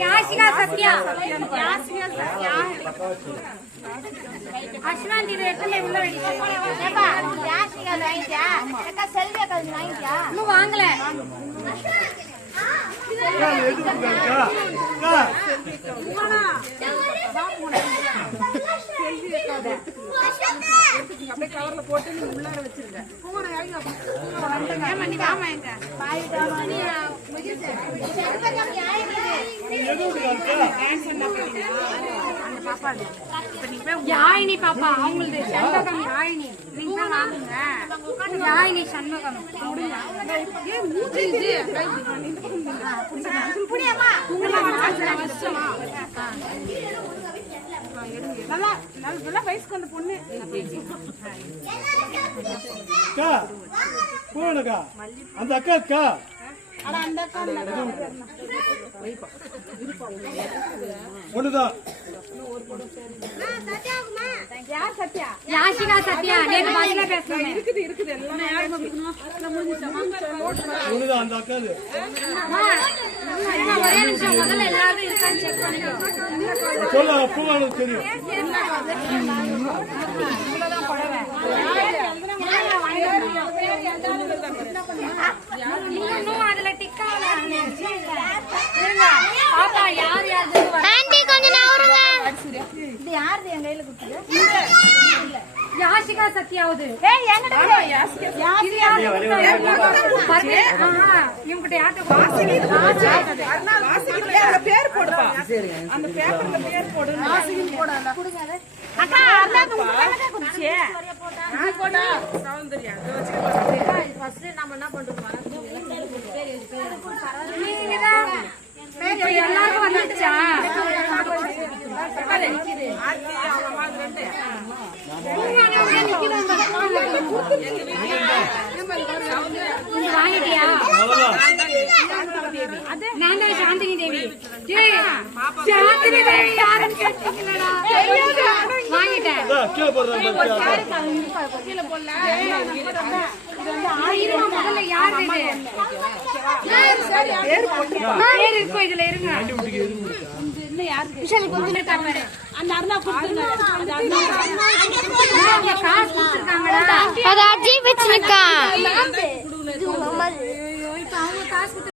யாஷிகா சத்யா அஸ்வாந்த் இது எத்தனை உள்ள ஏப்பா யாஷிகா வாங்கிட்டியா அக்கா செல்வி அக்கா வாங்கிட்டியா இன்னும் வாங்கல அப்படியே கவர்ல போட்டு நீங்க உள்ளார வச்சிருங்க. போற ஐயோ ஏமா நீ வாமா எங்க பாய்டா மணி யாயினி பாப்பா அவங்களுது சண்முகம் யாயினி நீங்க தான் வாங்குங்க யாயினி சண்முகம் ஏ மூஞ்சி புடியம்மா நல்லா நல்லா வயசுக்கு வந்த பொண்ணு அந்த அக்கா அக்கா ஒண்ணுதான் யாஷிகா சத்யா நேத்து பாதில பேசுறேன் இருக்குது எல்லாமே யாருக்கு ஒண்ணுதான் அந்த அக்கா ஒரே நிமிஷம் முதல்ல எல்லாரும் இருக்கான்னு செக் பண்ணிக்கோ சொல்ல பூவானது தெரியும் இன்னும் அதுல டிக்கா பாப்பா யார் யாரு இது யாரு என் கையில குடுத்தது யாஷிகா சத்யாவது இவங்கிட்ட யார்கிட்ட பேர் போடுப்பா அந்த பேப்பர்ல பேர் போடு அக்கா போடா சௌந்தர்யா ஃபர்ஸ்ட் நம்ம என்ன பண்றோம் எல்லாரும் வந்துச்சா வாங்கிட்டியா நான் தான் சாந்தினி தேவி சாந்தினி தேவி யாருன்னு கேட்டீங்களா வாங்கிட்டேன் முதல்ல யாரு பேர் இருக்கும் இதுல இருங்க காசு கொடுத்துருக்காங்களா அது அஜய் வச்சிருக்கா